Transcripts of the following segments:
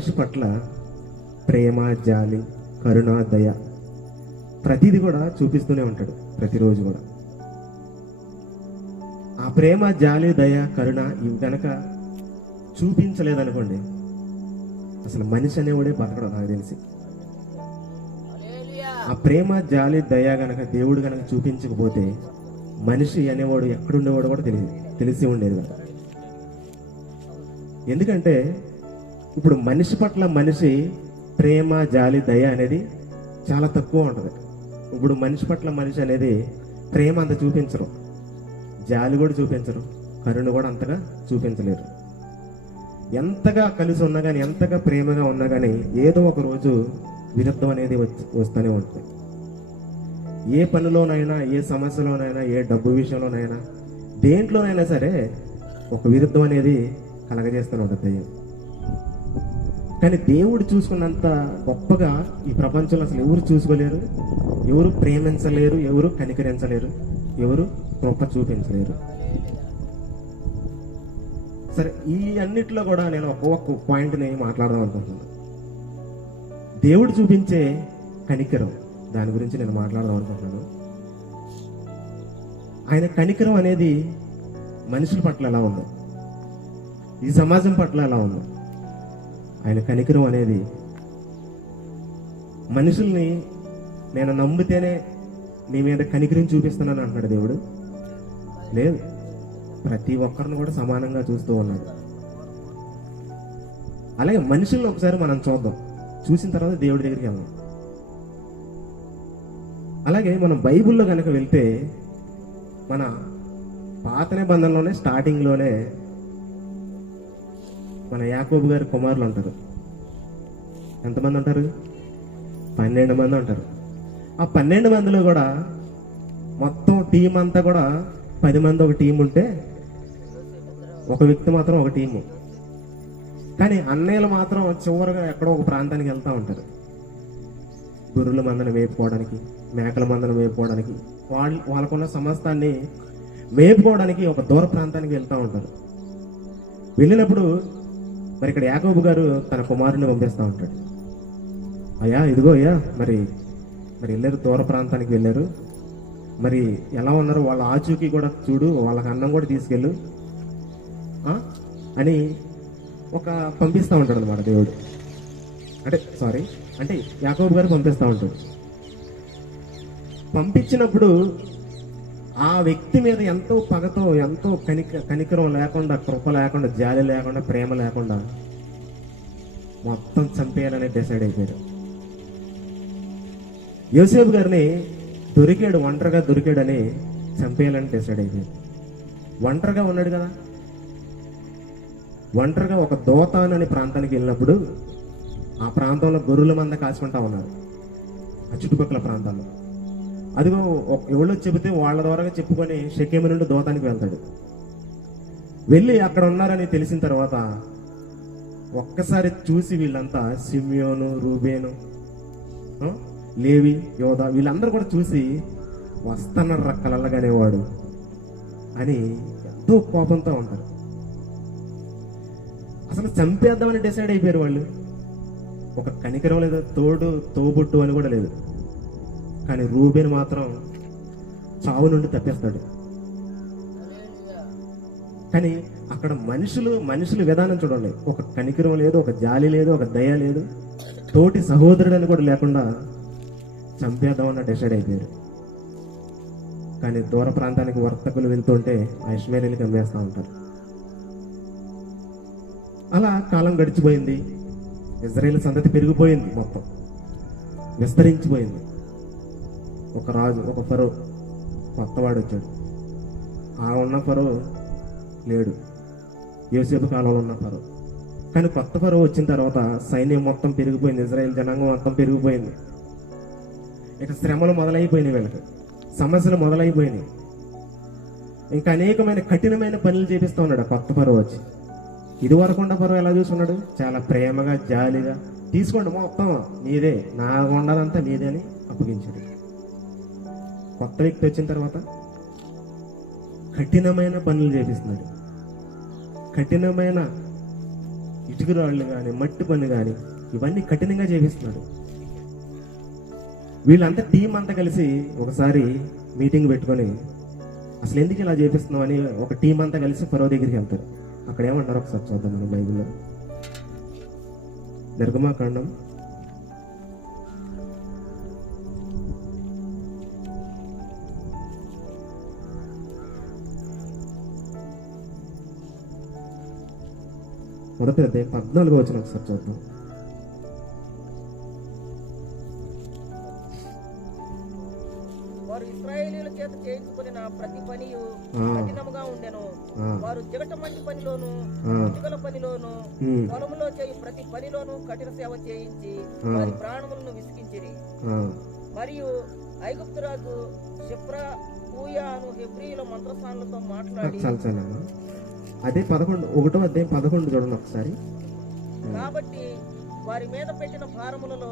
మనిషి పట్ల ప్రేమ జాలి కరుణ దయ ప్రతిది కూడా చూపిస్తూనే ఉంటాడు ప్రతిరోజు కూడా. ఆ ప్రేమ జాలి దయ కరుణ ఇవి గనక చూపించలేదనుకోండి అసలు మనిషి అనేవాడే బతకడం నాకు తెలిసి. ఆ ప్రేమ జాలి దయ గనక దేవుడు గనక చూపించకపోతే మనిషి అనేవాడు ఎక్కడుండేవాడు కూడా తెలియదు తెలిసి ఉండేది కదా. ఎందుకంటే ఇప్పుడు మనిషి పట్ల మనిషి ప్రేమ జాలి దయ అనేది చాలా తక్కువ ఉంటుంది. ఇప్పుడు మనిషి పట్ల మనిషి అనేది ప్రేమ అంత చూపించరు. జాలి కూడా చూపించరు. కరుణ కూడా అంతగా చూపించలేరు. ఎంతగా కలిసి ఉన్నా కానీ ఎంతగా ప్రేమగా ఉన్నా కానీ ఏదో ఒక రోజు విరుద్ధం అనేది వచ్చి వస్తూనే ఉంటుంది. ఏ పనిలోనైనా ఏ సమస్యలోనైనా ఏ డబ్బు విషయంలోనైనా దేంట్లోనైనా సరే ఒక విరుద్ధం అనేది కలగజేస్తూనే ఉంటుంది దెయ్యం. కానీ దేవుడు చూసుకున్నంత గొప్పగా ఈ ప్రపంచంలో అసలు ఎవరు చూసుకోలేరు? ఎవరు ప్రేమించలేరు? ఎవరు కనికరించలేరు? ఎవరు కృప చూపించలేరు? సరే ఈ అన్నిట్లో కూడా నేను ఒక్కొక్క పాయింట్ని మాట్లాడదాం అనుకుంటున్నాను. దేవుడు చూపించే కనికరం దాని గురించి నేను మాట్లాడదాం అనుకుంటున్నాను. ఆయన కనికరం అనేది మనుషుల పట్ల ఎలా ఉందో? ఈ సమాజం పట్ల ఎలా ఉందో? ఆయన కనికరం అనేది. మనుషుల్ని నేను నమ్మితేనే నీ మీద కనికరం చూపిస్తున్నాను అంటున్నాడు దేవుడు. లేదు ప్రతి ఒక్కరిని కూడా సమానంగా చూస్తూ ఉన్నాడు. అలాగే మనుషుల్ని ఒకసారి మనం చూద్దాం. చూసిన తర్వాత దేవుడి దగ్గరికి వెళ్దాం. అలాగే మనం బైబిల్లో కనుక వెళ్తే మన పాత నిబంధనలోనే స్టార్టింగ్లోనే మన యాకోబు గారి కుమారులు ఉంటారు ఎంతమంది ఉంటారు పన్నెండు మంది ఉంటారు ఆ పన్నెండు మందిలో కూడా మొత్తం టీం అంతా కూడా పది మంది ఒక టీం ఉంటే ఒక వ్యక్తి మాత్రం ఒక టీము కానీ అన్నయ్యలు మాత్రం చివరిగా ఎక్కడో ఒక ప్రాంతానికి వెళ్తూ ఉంటారు. గొర్రెల మందను మేపుకోవడానికి మేకల మందను మేపుకోవడానికి వాళ్ళ వాళ్ళకున్న సమస్తాన్ని మేపుకోవడానికి ఒక దూర ప్రాంతానికి వెళ్తూ ఉంటారు. వెళ్ళినప్పుడు మరి ఇక్కడ యాకోబు గారు తన కుమారుని పంపిస్తూ ఉంటాడు. అయ్యా ఇదిగో అయ్యా మరి మరి వెళ్ళారు దూర ప్రాంతానికి వెళ్ళారు. మరి ఎలా ఉన్నారు? వాళ్ళ ఆచూకీ కూడా చూడు వాళ్ళకి అన్నం కూడా తీసుకెళ్ళు. అని ఒక పంపిస్తూ ఉంటాడు అనమాట దేవుడు. అంటే సారీ అంటే యాకోబు గారు పంపిస్తూ ఉంటాడు. పంపించినప్పుడు ఆ వ్యక్తి మీద ఎంతో పగతో ఎంతో కనిక కనికరం లేకుండా కృప లేకుండా జాలి లేకుండా ప్రేమ లేకుండా మొత్తం చంపేయాలని డిసైడ్ అయిపోయారు యోసేపు గారిని దొరికాడు ఒంటరిగా దొరికాడని చంపేయాలని డిసైడ్ అయిపోయారు ఒంటరిగా ఉన్నాడు కదా? ఒంటరిగా ఒక దోతాన్ అనే ప్రాంతానికి వెళ్ళినప్పుడు ఆ ప్రాంతంలో గొర్రెల మంద కాచుకుంటా ఉన్నారు. ఆ చుట్టుపక్కల ప్రాంతాల్లో. అదిగో ఎవరో చెబితే వాళ్ళ ద్వారా చెప్పుకొని షకేమ నుండి దోతానికి వెళ్తాడు. వెళ్ళి అక్కడ ఉన్నారని తెలిసిన తర్వాత ఒక్కసారి చూసి వీళ్ళంతా సిమ్యోను రూబేను లేవి యోధ వీళ్ళందరూ కూడా చూసి వస్తున్నారు రక్కలల్లగానేవాడు అని ఎంతో కోపంతో ఉంటారు. అసలు చంపేద్దామని డిసైడ్ అయిపోయారు వాళ్ళు. ఒక కనికరం లేదా తోడు తోబుట్టు అని కూడా లేదు. కానీ రూబేన్ మాత్రం చావు నుండి తప్పేస్తాడు. కానీ అక్కడ మనుషులు మనుషులు విధానం చూడండి. ఒక కనికరం లేదు ఒక జాలి లేదు ఒక దయ లేదు. తోటి సహోదరుడు అని కూడా లేకుండా చంపేద్దామన్న డిసైడ్ అయిపోయారు. కానీ దూర ప్రాంతానికి వర్తకులు వెళ్తుంటే ఆ ఇష్మేలీలకి ఉంటారు. అలా కాలం గడిచిపోయింది. ఇజ్రాయేల్ సంతతి పెరిగిపోయింది మొత్తం. విస్తరించిపోయింది. ఒక రాజు ఒక ఫరో కొత్తవాడు వచ్చాడు ఆ ఉన్న ఫరో లేడు. యోసేపు కాలంలో ఉన్న ఫరో. కానీ కొత్త ఫరో వచ్చిన తర్వాత సైన్యం మొత్తం పెరిగిపోయింది. ఇజ్రాయెల్ జనాంగం మొత్తం పెరిగిపోయింది. ఇక శ్రమలు మొదలైపోయినాయి వీళ్ళకి. సమస్యలు మొదలైపోయినాయి. ఇంకా అనేకమైన కఠినమైన పనులు చేపిస్తూ ఉన్నాడు కొత్త ఫరో వచ్చి. ఇదివరకు ఉన్న ఫరో ఎలా చూసుకున్నాడు? చాలా ప్రేమగా జాలిగా తీసుకోండి మొత్తం నీదే నా ఉండదంతా నీదే అని అప్పగించాడు. కొత్త వ్యక్తి వచ్చిన తర్వాత కఠినమైన పనులు చేపిస్తున్నాడు. కఠినమైన ఇటుక రాళ్ళు కానీ మట్టి పని కానీ ఇవన్నీ కఠినంగా చేపిస్తున్నాడు. వీళ్ళంతా టీం అంతా కలిసి ఒకసారి మీటింగ్ పెట్టుకొని అసలు ఎందుకు ఇలా చేపిస్తున్నాం అని ఒక టీం అంతా కలిసి పరవ దగ్గరికి వెళ్తారు. అక్కడ ఏమంటారు ఒకసారి చూద్దాం మనం బైబిల్లో. నిర్గమాకాండం మొదటి అధ్యాయం పద్నాలుగో వచ్చిన ఒకసారి చూద్దాం. వారు ఇస్రాయేలీల చేత చేయించుకుని ప్రతి పనియు ఆ. కఠినముగా ఉండెను. వారు జిగట మంటి పనిలోను ఆ, ఇటుకల పనిలోను ఉమ్, పొలములో చేయు ప్రతి పనిలోను కఠిన సేవ చేయించి. వారి ప్రాణములను విసిగించిరి. మరియు ఐగుప్తు రాజు షిప్రా పూయా అను హెబ్రీల మంత్రస్థానులతో మాట్లాడి. అదే పదకొండు ఒకటో అధ్యాయం పదకొండు చూడండి ఒకసారి. కాబట్టి వారి మీద పెట్టిన భారములలో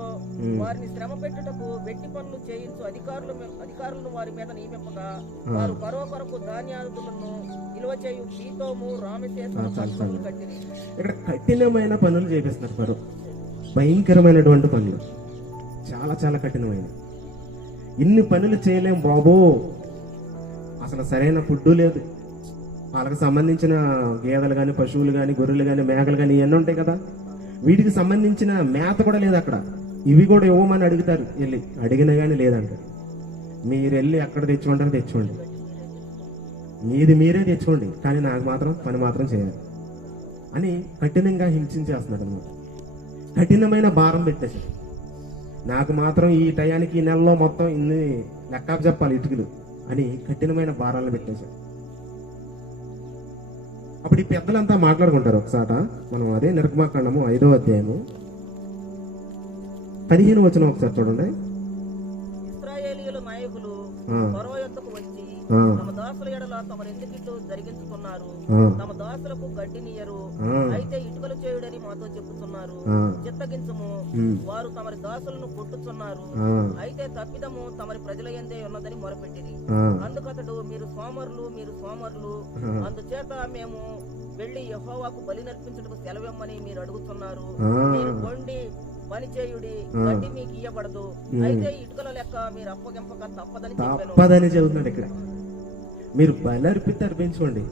వారిని శ్రమ పెట్టుటకు వెట్టి పనులు చేయించు అధికారులు అధికారులను వారి మీద నియమింపగా. వారు కరో కొరకు ధాన్యాదులను నిల్వ చేయు పీతోము రామశేషము. కట్టిరి. ఇక్కడ కఠినమైన పనులు చేపిస్తున్నారు పరు. భయంకరమైనటువంటి పనులు. చాలా చాలా కఠినమైన ఇన్ని పనులు చేయలేం బాబో. అసలు సరైన ఫుడ్ లేదు. వాళ్ళకి సంబంధించిన గేదెలు కానీ పశువులు కానీ గొర్రెలు కానీ మేకలు కానీ ఇవన్నీ ఉంటాయి కదా. వీటికి సంబంధించిన మేత కూడా లేదు అక్కడ. ఇవి కూడా ఇవ్వమని అడుగుతారు. వెళ్ళి అడిగినా కానీ లేదంట. మీరు వెళ్ళి ఎక్కడ తెచ్చుకుంటారో తెచ్చుకోండి. మీది మీరే తెచ్చుకోండి. కానీ నాకు మాత్రం పని మాత్రం చేయాలి అని కఠినంగా హింసించేస్తున్నాడు అనమాట కఠినమైన భారం పెట్టేసి నాకు మాత్రం ఈ టయానికి ఈ నెలలో మొత్తం ఇన్ని లెక్కాపు చెప్పాలి ఇటుకలు అని కఠినమైన భారాలను పెట్టేశాడు. అప్పుడు ఈ పెద్దలంతా మాట్లాడుకుంటారు ఒకసాట మనం అదే నిర్గమాకాండము ఐదో అధ్యాయము. పదిహేను వచ్చిన ఒకసారి చూడండి. ఇస్రాయేలీయుల నాయకులు ఫరో యొద్దకు వచ్చి తమ దాసుల ఎడల తమ ఎందుకిట్లు జరిగించుకున్నారు తమ దాసులకు గడ్డినియరు అయితే ఇటుకలు చేయుడని మాతో చెప్పుతున్నారు. చిత్తగించము. వారు తమరి దాసులను కొట్టుచున్నారు. అయితే తప్పిదము తమరి ప్రజల ఎందే ఉన్నదని మొరపెట్టిరి. ఆ, అందుకతడు మీరు సోమరులు మీరు సోమరులు. అందుచేత మేము వెళ్ళి యెహోవాకు బలి నర్పించుటకు సెలవిమ్మని మీరు అడుగుతున్నారు. మీరు కొండి పని చేయుడి ఆ. గడ్డి మీకు ఇయ్యబడదు. అయితే ఇటుకల లెక్క మీరు అప్పగింపక తప్పదని తప్పదని చెబుతున్నాడు ఇక్కడ. మీరు బలి అర్పితే అర్పించుకోండి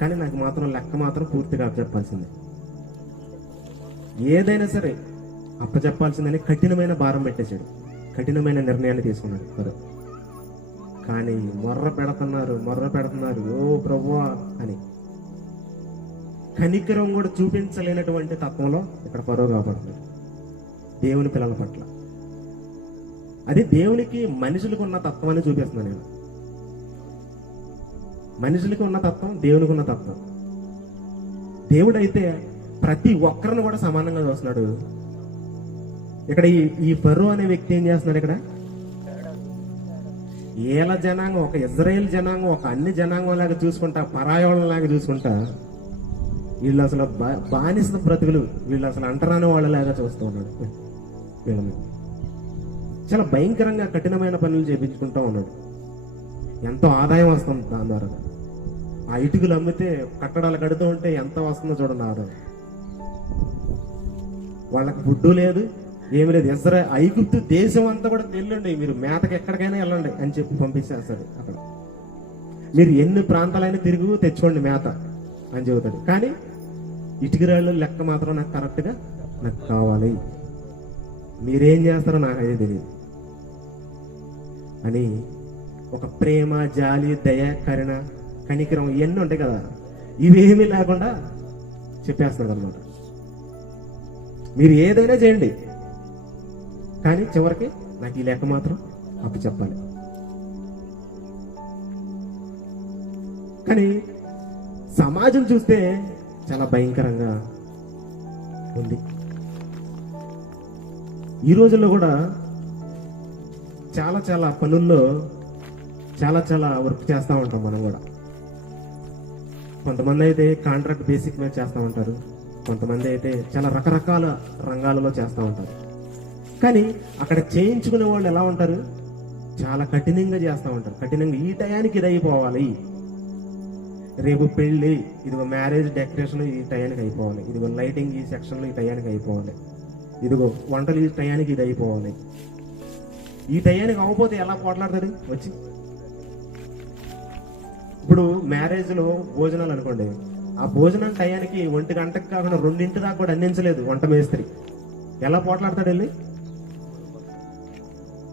కానీ నాకు మాత్రం లెక్క మాత్రం పూర్తిగా అప్పచెప్పాల్సిందే ఏదైనా సరే అప్పచెప్పాల్సిందని కఠినమైన భారం పెట్టేశాడు. కఠినమైన నిర్ణయాన్ని తీసుకున్నాడు సరే కానీ మొర్ర పెడుతున్నారు మొర్ర పెడుతున్నారు. ఓ ప్రభువా అని. కనికరం కూడా చూపించలేనటువంటి తత్వంలో ఇక్కడ పరో కాబడుతుంది దేవుని పిల్లల పట్ల. అది దేవునికి మనుషులకు ఉన్న తత్వాన్ని చూపిస్తున్నాను నేను. మనుషులకు ఉన్న తత్వం దేవునికి ఉన్న తత్వం. దేవుడైతే ప్రతి ఒక్కరిని కూడా సమానంగా చూస్తున్నాడు. ఇక్కడ ఈ ఈ ఫరో అనే వ్యక్తి ఏం చేస్తున్నాడు ఇక్కడ? ఏల జనాంగం ఒక ఇజ్రాయేల్ జనాంగం ఒక అన్ని జనాంగం లాగా చూసుకుంటా పరాయోళం లాగా చూసుకుంటా వీళ్ళు అసలు బా- బానిస బ్రతుకులు వీళ్ళు అసలు అంటరాని వాళ్ళలాగా చూస్తూ ఉన్నాడు. వీళ్ళని చాలా భయంకరంగా కఠినమైన పనులు చేపించుకుంటూ ఉన్నాడు. ఎంతో ఆదాయం వస్తుంది దాని ద్వారా. ఆ ఇటుకలు అమ్మితే కట్టడాలు కడుతూ ఉంటే ఎంత వస్తుందో చూడండి ఆదాయం. వాళ్ళకి ఫుడ్ లేదు ఏమి లేదు. ఇజ్రా ఐగుప్తు దేశం అంతా కూడా వెళ్ళండి మీరు మేతకి ఎక్కడికైనా వెళ్ళండి అని చెప్పి పంపించేస్తాడు అక్కడ. మీరు ఎన్ని ప్రాంతాలైనా తిరుగు తెచ్చుకోండి మేత అని చెబుతాడు కానీ ఇటుకరాళ్ళు లెక్క మాత్రం నాకు కరెక్ట్గా నాకు కావాలి. మీరేం చేస్తారో నాకు అదే తెలియదు. అని ఒక ప్రేమ జాలి దయ కరుణ కనికరం ఇవన్నీ ఉంటాయి కదా. ఇవేమీ లేకుండా చెప్పేస్తున్నాడు అనమాట మీరు ఏదైనా చేయండి. కానీ చివరికి నాకు ఈ లెక్క మాత్రం అప్పు చెప్పాలి. కానీ సమాజం చూస్తే చాలా భయంకరంగా ఉంది. ఈ రోజుల్లో కూడా చాలా చాలా పనుల్లో చాలా చాలా వర్క్ చేస్తూ ఉంటాం మనం కూడా. కొంతమంది అయితే కాంట్రాక్ట్ బేసిక్ మీద చేస్తూ ఉంటారు. కొంతమంది అయితే చాలా రకరకాల రంగాలలో చేస్తూ ఉంటారు. కానీ అక్కడ చేయించుకునే వాళ్ళు ఎలా ఉంటారు? చాలా కఠినంగా చేస్తూ ఉంటారు. కఠినంగా ఈ టయానికి ఇది అయిపోవాలి. రేపు పెళ్ళి ఇదిగో మ్యారేజ్ డెకరేషన్ ఈ టయానికి అయిపోవాలి. ఇదిగో లైటింగ్ ఈ సెక్షన్లో ఈ టయానికి అయిపోవాలి. ఇదిగో వంటలు ఈ టయానికి ఇది అయిపోవాలి. ఈ టయానికి అవ్వకపోతే ఎలా పోట్లాడతారు? వచ్చి. ఇప్పుడు మ్యారేజ్లో భోజనాలు అనుకోండి. ఆ భోజనం టయానికి ఒంటి గంటకి కాకుండా రెండింటి దాకా కూడా అందించలేదు వంట మేస్త్రి. ఎలా పోట్లాడతాడు వెళ్ళి?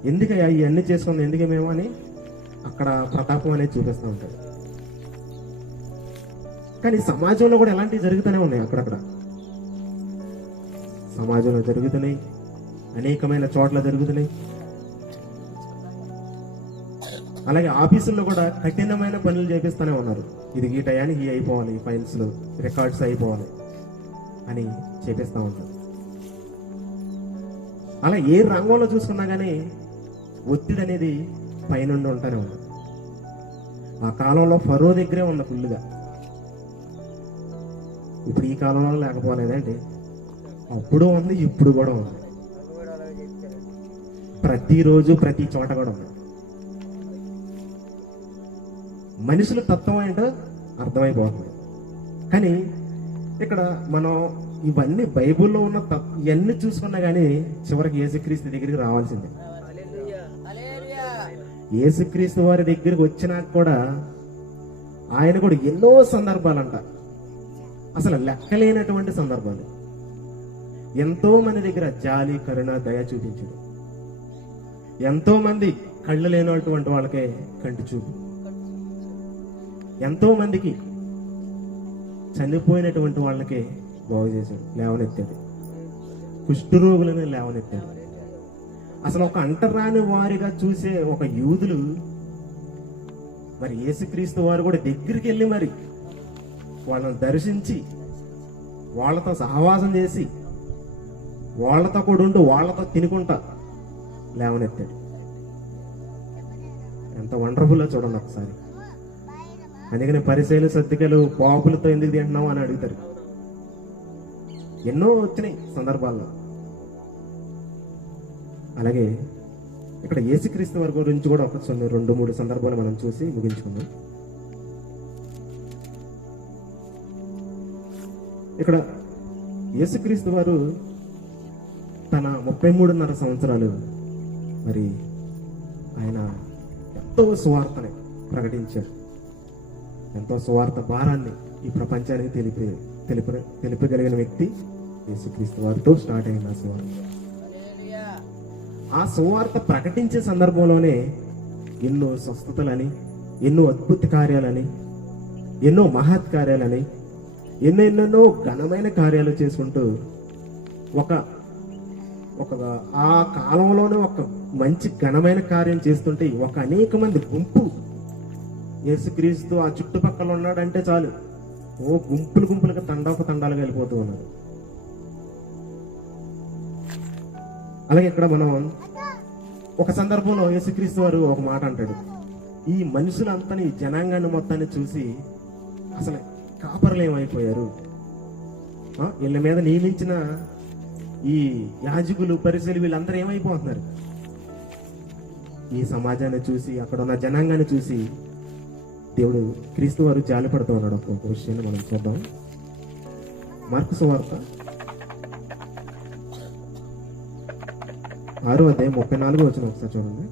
ఎందుకయ్యా ఇవన్నీ చేసుకుంది ఎందుకే మేము అని అక్కడ ప్రతాపం అనేది చూపిస్తూ ఉంటాడు. కానీ సమాజంలో కూడా ఎలాంటివి జరుగుతూనే ఉన్నాయి అక్కడక్కడ. సమాజంలో జరుగుతున్నాయి అనేకమైన చోట్ల జరుగుతున్నాయి. అలాగే ఆఫీసుల్లో కూడా కఠినమైన పనులు చేపిస్తూనే ఉన్నారు. ఇది ఈ టయానికి ఈ అయిపోవాలి ఈ ఫైల్స్ రికార్డ్స్ అయిపోవాలి అని చేపిస్తూ ఉంటారు. అలా ఏ రంగంలో చూసుకున్నా కానీ ఒత్తిడి అనేది పైనుండి ఉంటానే ఉంది. ఆ కాలంలో ఫరో దగ్గరే ఉంది ఫుల్గా ఇప్పుడు ఈ కాలంలో లేకపోలేదండి అప్పుడు ఉంది ఇప్పుడు కూడా ఉంది. ప్రతిరోజు ప్రతి చోట కూడా ఉంది. మనుషుల తత్వం ఏంటో అర్థమైపోతుంది. కానీ ఇక్కడ మనం ఇవన్నీ బైబిల్లో ఉన్న తత్- ఇవన్నీ చూసుకున్నా కానీ చివరికి యేసుక్రీస్తు దగ్గరికి రావాల్సిందే. హల్లెలూయా యేసుక్రీస్తు వారి దగ్గరికి వచ్చినాక కూడా ఆయన కూడా ఎన్నో సందర్భాలంట. అసలు లెక్కలేనటువంటి సందర్భాలు. ఎంతో మంది దగ్గర జాలి కరుణ దయ చూపించాడు. ఎంతో మంది కళ్ళు లేనటువంటి వాళ్ళకే కంటి చూపు. ఎంతో మందికి చనిపోయినటువంటి వాళ్ళకే బాగు చేశాడు లేవనెత్తాడు. కుష్ఠరోగులను లేవనెత్తాడు. అసలు ఒక అంటరాని వారిగా చూసే ఒక యూదులు మరి యేసుక్రీస్తు వారు కూడా దగ్గరికి వెళ్ళి మరి వాళ్ళని దర్శించి వాళ్ళతో సహవాసం చేసి వాళ్ళతో కూడా ఉండి వాళ్ళతో తినుకుంటా లేవనెత్తాడు. ఎంత వండర్ఫుల్గా చూడండి ఒకసారి. అందుకని పరిశైలు సర్దికలు పాపులతో ఎందుకు తింటున్నావు అని అడుగుతారు. ఎన్నో వచ్చినాయి సందర్భాల్లో. అలాగే ఇక్కడ ఏసుక్రీస్తు వారి గురించి కూడా ఒక రెండు మూడు సందర్భాలు మనం చూసి ముగించుకుందాం. ఇక్కడ యేసుక్రీస్తు వారు తన ముప్పై మూడున్నర సంవత్సరాలు మరి ఆయన ఎంతో స్వార్థని ప్రకటించారు. ఎంతో సువార్త భారాన్ని ఈ ప్రపంచానికి తెలిపి తెలిప తెలిపగలిగిన వ్యక్తి యేసుక్రీస్తు వారితో స్టార్ట్ అయిన ఆ సువార్త. ఆ సువార్త ప్రకటించే సందర్భంలోనే ఎన్నో స్వస్థతలని ఎన్నో అద్భుత కార్యాలని ఎన్నో మహత్ కార్యాలని ఎన్నెన్నెన్నో ఘనమైన కార్యాలు చేసుకుంటూ ఒక ఒక ఆ కాలంలోనే ఒక మంచి ఘనమైన కార్యం చేస్తుంటే ఒక అనేక మంది గుంపు యేసుక్రీస్తు ఆ చుట్టుపక్కల ఉన్నాడంటే చాలు. ఓ గుంపులు గుంపులుగా తండోప తండాలుగా వెళ్ళిపోతూ ఉన్నారు. అలాగే ఇక్కడ మనం ఒక సందర్భంలో యేసుక్రీస్తు వారు ఒక మాట అంటాడు. ఈ మనుషులంతా ఈ జనాంగాన్ని మొత్తాన్ని చూసి అసలు కాపర్లు ఏమైపోయారు? వీళ్ళ మీద నియమించిన ఈ యాజకులు పరిశీలి వీళ్ళందరూ ఏమైపోతున్నారు? ఈ సమాజాన్ని చూసి అక్కడ ఉన్న జనాంగాన్ని చూసి దేవుడు క్రీస్తు వారు జాలిపడుతూ ఉన్నాడు. ఒక్కొక్క విషయాన్ని మనం చూద్దాం. మార్కు సువార్త ఆరో అధ్యాయం ముప్పై నాలుగు వచ్చిన ఒకసారి చూడండి.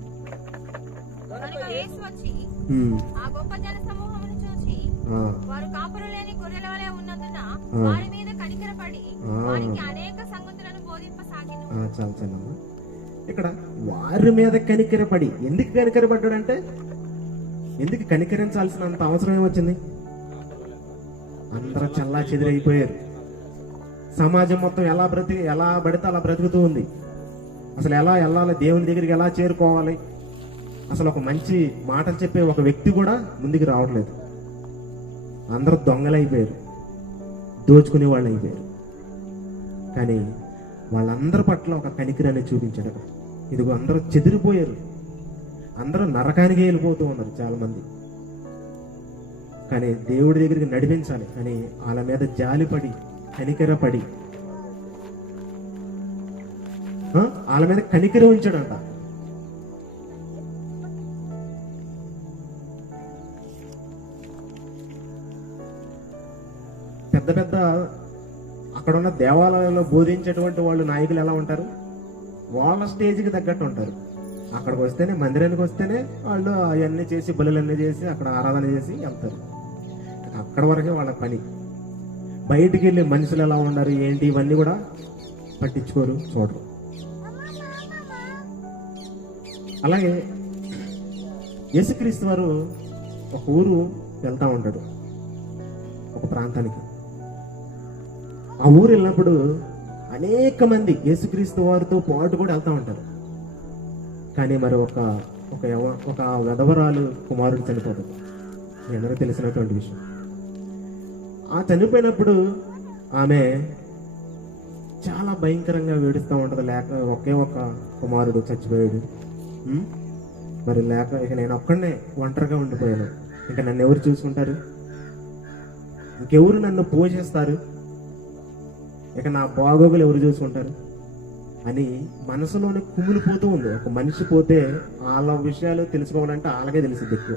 చాలు చాలమ్మా. ఇక్కడ వారి మీద కనికరపడి ఎందుకు కనికరపడ్డాడంటే ఎందుకు కనికరించాల్సినంత అవసరం ఏమొచ్చింది? అందరూ చల్లా చెదిరైపోయారు. సమాజం మొత్తం ఎలా బ్రతికి ఎలా పడితే అలా బ్రతుకుతూ ఉంది. అసలు ఎలా వెళ్ళాలి? దేవుని దగ్గరికి ఎలా చేరుకోవాలి? అసలు ఒక మంచి మాటలు చెప్పే ఒక వ్యక్తి కూడా ముందుకు రావట్లేదు. అందరూ దొంగలైపోయారు. దోచుకునే వాళ్ళు అయిపోయారు కానీ వాళ్ళందరి పట్ల ఒక కనికిరాన్ని చూపించాడు ఇదిగో అందరూ చెదిరిపోయారు. అందరూ నరకానికి వెళ్ళిపోతూ ఉన్నారు చాలామంది. కానీ దేవుడి దగ్గరికి నడిపించాలి. కానీ వాళ్ళ మీద జాలిపడి కనికరపడి వాళ్ళ మీద కనికర ఉంచాడంట. పెద్ద పెద్ద అక్కడ ఉన్న దేవాలయంలో బోధించేటువంటి వాళ్ళు నాయకులు ఎలా ఉంటారు? వాళ్ళ స్టేజ్కి తగ్గట్టు ఉంటారు. అక్కడికి వస్తేనే మందిరానికి వస్తేనే వాళ్ళు అవన్నీ చేసి బలులన్నీ చేసి అక్కడ ఆరాధన చేసి వెళ్తారు. అక్కడ వరకే వాళ్ళ పని. బయటికి వెళ్ళి మనుషులు ఎలా ఉన్నారు ఏంటి ఇవన్నీ కూడా పట్టించుకోరు చూడరు. అలాగే యేసుక్రీస్తు వారు ఒక ఊరు వెళ్తూ ఉంటాడు ఒక ప్రాంతానికి. ఆ ఊరు వెళ్ళినప్పుడు అనేక మంది యేసుక్రీస్తు వారితో పాటు కూడా వెళ్తూ ఉంటారు. కానీ మరి ఒక ఒక యవ- ఒక వెధవరాలు కుమారుడు చనిపోతాడు. మీ అందరూ తెలిసినటువంటి విషయం. ఆ చనిపోయినప్పుడు ఆమె చాలా భయంకరంగా వేడుస్తూ ఉంటుంది. లేక ఒకే ఒక కుమారుడు చచ్చిపోయాడు. మరి లేక ఇక నేను ఒక్కడనే ఒంటరిగా ఉండిపోయాను. ఇంకా నన్ను ఎవరు చూసుకుంటారు? ఇంకెవరు నన్ను పూజిస్తారు? ఇక నా బాగోగులు ఎవరు చూసుకుంటారు? అని మనసులోనే కుమిలిపోతూ ఉంది. ఒక మనిషి పోతే వాళ్ళ విషయాలు తెలుసుకోవాలంటే వాళ్ళకే తెలిసింది ఎక్కువ.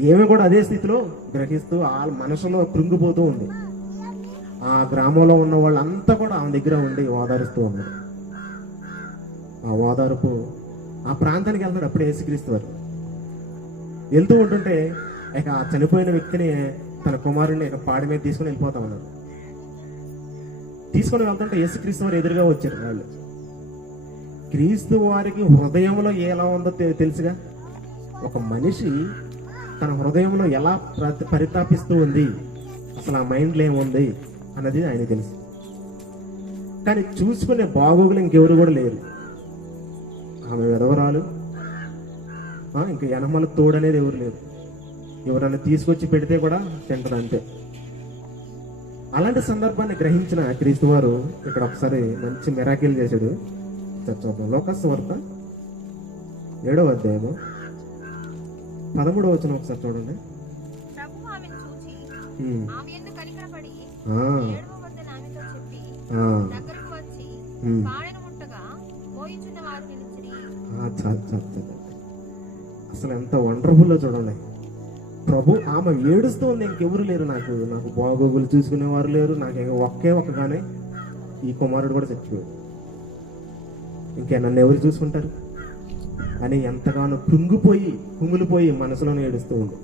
ఏమి కూడా అదే స్థితిలో గ్రహిస్తూ వాళ్ళ మనసులో కృంగిపోతూ ఉంది. ఆ గ్రామంలో ఉన్న వాళ్ళంతా కూడా ఆమె దగ్గర ఉండి ఓదారుస్తూ ఉన్నారు. ఆ ఓదార్పు ఆ ప్రాంతానికి వెళ్తున్నారు అప్పుడే యేసుక్రీస్తు వారు. వెళ్తూ ఉంటుంటే ఇక ఆ చనిపోయిన వ్యక్తిని తన కుమారుడిని ఇక పాడి మీద తీసుకుని వెళ్ళిపోతా ఉన్నారు. తీసుకొని వెళ్తుంటే యేసుక్రీస్తు వారు ఎదురుగా వచ్చారు వాళ్ళు. క్రీస్తు వారికి హృదయంలో ఎలా ఉందో తెలుసుగా? ఒక మనిషి తన హృదయంలో ఎలా ప్రతి- పరితాపిస్తూ ఉంది అసలు ఆ మైండ్లో ఏముంది అన్నది ఆయన తెలుసు. కానీ చూసుకునే బాగోగులు ఇంకెవరు కూడా లేరు. ఆమె విధవరాలు. ఇంకా ఎనమల తోడనేది ఎవరు లేరు. ఎవరైనా తీసుకొచ్చి పెడితే కూడా తింటది అంతే అలాంటి సందర్భాన్ని గ్రహించిన క్రీస్తు వారు ఇక్కడ ఒకసారి మంచి మెరాకిల్ చేశాడు. చర్చోద్దాం. లోకస్ వార్త ఏడవ అధ్యాయము. పదమూడవ వచ్చిన ఒకసారి చూడండి. అసలు ఎంత వండర్ఫుల్లో చూడండి ప్రభు ఆమె ఏడుస్తూ ఉంది ఇంకెవరు లేరు. నాకు నాకు బాగోగులు చూసుకునేవారు లేరు. నాకు ఒకే ఒక్కగానే ఈ కుమారుడు కూడా చచ్చిపోయాడు. ఇంకే నన్ను ఎవరు చూసుకుంటారు? అని ఎంతగానో కృంగిపోయి కుమిలిపోయి మనసులోనే ఏడుస్తూ ఉంది.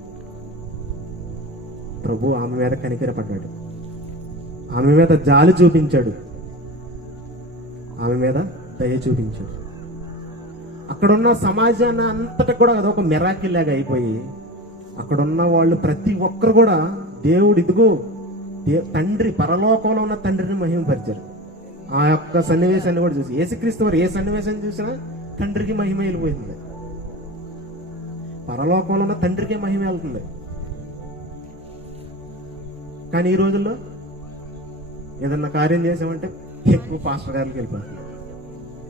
ప్రభు ఆమె మీద కనికరపడ్డాడు. ఆమె మీద జాలి చూపించాడు. ఆమె మీద దయ చూపించాడు. అక్కడున్న సమాజాన్ని అంతటా కూడా అదొక మెరాకిల్లాగా అయిపోయి అక్కడ అక్కడున్న వాళ్ళు ప్రతి ఒక్కరు కూడా దేవుడు ఇదిగో దే- తండ్రి పరలోకంలో ఉన్న తండ్రిని మహిమపరిచారు. ఆ యొక్క సన్నివేశాన్ని కూడా చూసి ఏసుక్రీస్తు వారు ఏ సన్నివేశాన్ని చూసినా తండ్రికి మహిమ వెళ్ళిపోయింది పరలోకంలో ఉన్న తండ్రికే మహిమ వెళ్తుంది కానీ ఈ రోజుల్లో ఏదన్నా కార్యం చేసామంటే ఎక్కువ పాస్టర్ గారికి వెళ్ళిపోతుంది.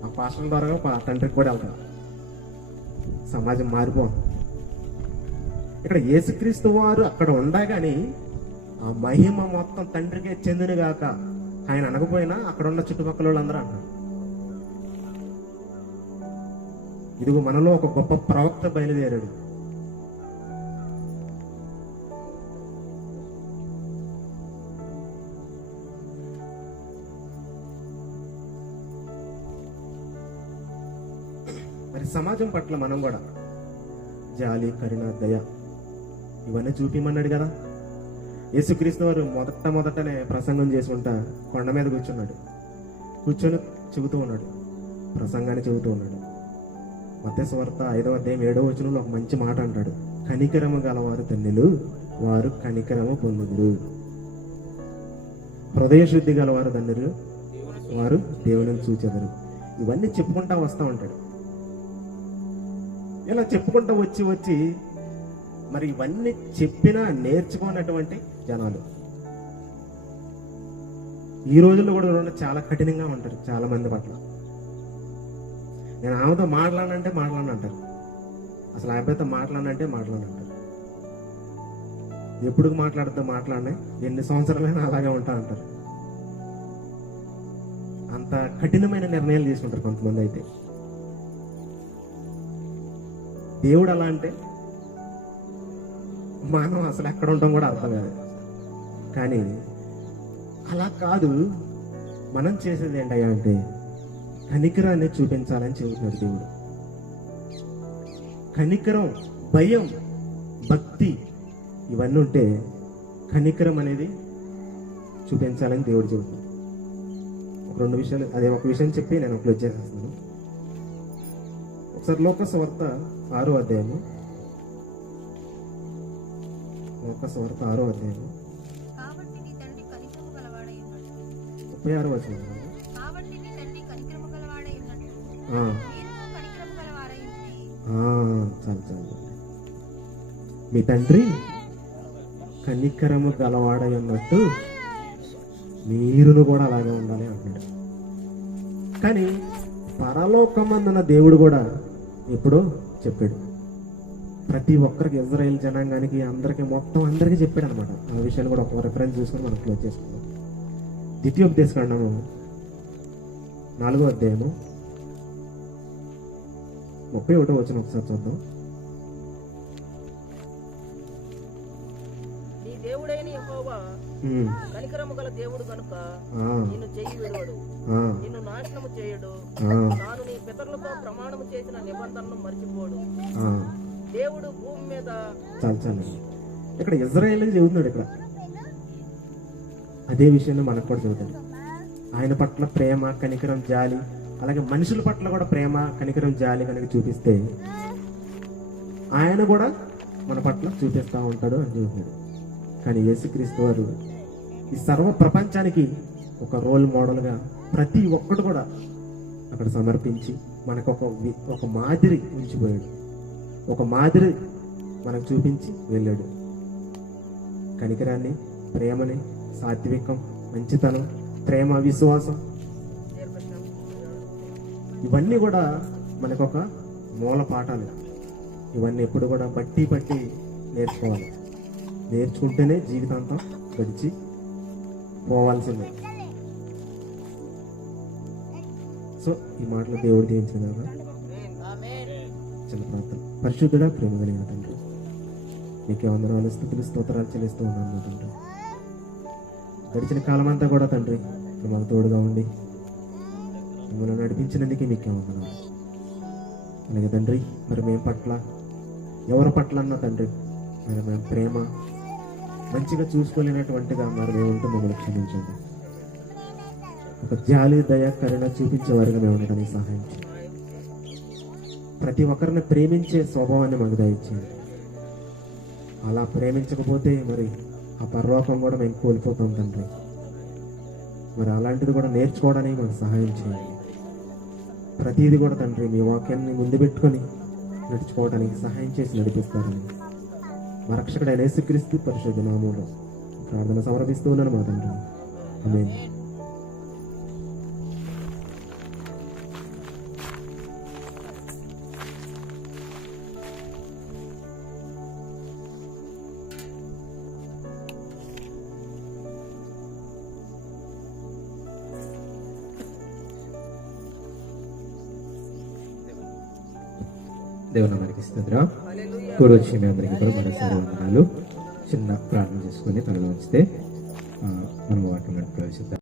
ఆ పాస్టర్ ద్వారా తండ్రికి కూడా వెళ్తాం. సమాజం మారిపోతుంది. ఇక్కడ యేసుక్రీస్తు వారు అక్కడ ఉండగాని ఆ మహిమ మొత్తం తండ్రికే చెందినగాక ఆయన అనకపోయినా అక్కడ ఉన్న చుట్టుపక్కల వాళ్ళందరూ అన్నారు ఇదిగో మనలో ఒక గొప్ప ప్రవక్త బయలుదేరాడు. మరి సమాజం పట్ల మనం కూడా జాలి కరుణ దయ ఇవన్నీ చూపిమన్నాడు కదా. యేసుక్రీస్తు వారు మొదట మొదటనే ప్రసంగం చేసుకుంటా కొండ మీద కూర్చున్నాడు. కూర్చొని చెబుతూ ఉన్నాడు. ప్రసంగాన్ని చెబుతూ ఉన్నాడు. మత్స్యవార్త ఐదవ అధ్యాయం ఏడవ వచనంలో ఒక మంచి మాట అంటాడు. కనికరము గలవారు ధన్యులు వారు కనికరము పొందుదురు. హృదయ శుద్ధి గలవారు తన్నులు వారు దేవుని చూచెదరు. ఇవన్నీ చెప్పుకుంటా వస్తా ఉంటాడు. ఇలా చెప్పుకుంటూ వచ్చి వచ్చి మరి ఇవన్నీ చెప్పినా నేర్చుకున్నటువంటి జనాలు. ఈ రోజుల్లో కూడా రెండు చాలా కఠినంగా ఉంటారు చాలా మంది పట్ల. నేను ఆమెతో మాట్లాడనంటే మాట్లాడనంటారు. అసలు అబ్బాయితో మాట్లాడనంటే మాట్లాడనంటారు. ఎప్పుడు మాట్లాడితే మాట్లాడినా ఎన్ని సంవత్సరాలైనా అలాగే ఉంటా అంటారు. అంత కఠినమైన నిర్ణయాలు తీసుకుంటారు కొంతమంది అయితే. దేవుడు అలా అంటే మనం అసలు ఎక్కడ ఉంటాం కూడా అర్థం కాదు. కానీ అలా కాదు మనం చేసేది ఏంటయ్యా అంటే కనికరాన్ని చూపించాలని చెబుతున్నాడు దేవుడు. కనికరం భయం భక్తి ఇవన్నీ ఉంటే కనికరం అనేది చూపించాలని దేవుడు చెబుతున్నాడు. ఒక రెండు విషయాలు అదే ఒక విషయం చెప్పి నేను క్లోజ్ చేసేస్తాను ఒకసారి లోకస్ వార్త ఆరో అధ్యాయము ఉన్నట్టు. ఆ, మీరు కనికరము గలవారై ఉండి. ఆ, చాలు చాలు. మీ తండ్రి కనికరము గలవాడై ఉన్నట్టు మీరును కూడా అలాగే ఉండాలి అంటున్నాడు. కానీ పరలోకమందున్న దేవుడు కూడా ఇప్పుడు చెప్పాడు. ప్రతి ఒక్కరికి ఇజ్రాయెల్ జనాంగానికి అందరికి మొత్తం అందరికీ చెప్పాడు అనమాట ఆ విషయాన్ని కూడా ఒక రిఫరెన్స్ చూసుకొని మనం క్లోజ్ చేసుకుందాం. ద్వితీయోపదేశ ఖండము నాలుగో అధ్యాయము ముప్పై ఒకటో వచ్చిన ఒకసారి చూద్దాం. కనికరము గల దేవుడు కనుక నిన్ను విడవడు. నిన్ను నాశనము చేయడు. తాను నీ పితరులతో ప్రమాణము చేసిన నిబంధనను మర్చిపోడు. దేవుడు భూమి మీద. చాలు చాలు. ఇక్కడ ఇజ్రాయేల్ చెబుతున్నాడు ఇక్కడ. అదే విషయాన్ని మనకు కూడా చెబుతాడు ఆయన పట్ల ప్రేమ కనికరం జాలి అలాగే మనుషుల పట్ల కూడా ప్రేమ కనికరం జాలి కనుక చూపిస్తే ఆయన కూడా మన పట్ల చూపిస్తూ ఉంటాడు అని చెబుతున్నాడు కానీ యేసుక్రీస్తు వారు ఈ సర్వ ప్రపంచానికి ఒక రోల్ మోడల్గా ప్రతి ఒక్కడు కూడా అక్కడ సమర్పించి మనకు ఒక ఒక మాదిరి ఉంచిపోయాడు. ఒక మాదిరి మనకు చూపించి వెళ్ళాడు. కనికరాన్ని ప్రేమని సాత్వికం మంచితనం ప్రేమ విశ్వాసం. ఇవన్నీ కూడా మనకు ఒక మూల పాఠాలు. ఇవన్నీ ఎప్పుడు కూడా బట్టి పట్టి నేర్చుకోవాలి. నేర్చుకుంటేనే జీవితాంతం గడిచి పోవాల్సిందే. సో ఈ మాటలు దేవుడు దేవించిన కదా చిన్న ప్రార్థన పరిశుద్ధుడ ప్రేమ కలిగిన తండ్రి. నీకే వందనాలు స్థుతులు స్తోత్రాలు చెల్లిస్తూ ఉన్నాను తండ్రి. గడిచిన కాలం అంతా కూడా తండ్రి మీరు మాకు తోడుగా ఉండి మిమ్మల్ని నడిపించినందుకే నీకే వందనాలు. అలాగే తండ్రి మరి మేము పట్ల ఎవరి పట్ల అన్న తండ్రి మరి మేము ప్రేమ మంచిగా చూసుకోలేనటువంటిగా మరి మేము ఉంటే మమ్మల్ని క్షమించండి. ఒక జాలి దయ కరుణ చూపించేవారుగా మేము ఉండడానికి సహాయం చేయండి. ప్రతి ఒక్కరిని ప్రేమించే స్వభావాన్ని మాకు దయచేయండి. అలా ప్రేమించకపోతే మరి ఆ పరలోకం కూడా మేము కోల్పోతాం తండ్రి. మరి అలాంటిది కూడా నేర్చుకోవడానికి మాకు సహాయం చేయండి. ప్రతీది కూడా తండ్రి మీ వాక్యాన్ని ముందు పెట్టుకొని నడుచుకోవడానికి సహాయం చేసి నడిపిస్తారని. మా రక్షకుడైన యేసుక్రీస్తు పరిశుద్ధ నామంలో ప్రార్థన సమర్పిస్తూ ఉన్నాను మా తండ్రి. ఆమేన్. స్తోత్రం కూడి వచ్చి మీ అందరికీ కూడా మరోసారి వందనాలు. చిన్న ప్రార్థన చేసుకొని తనలో ఉంచితే మనం వాటిని ప్రవేశిద్దాం.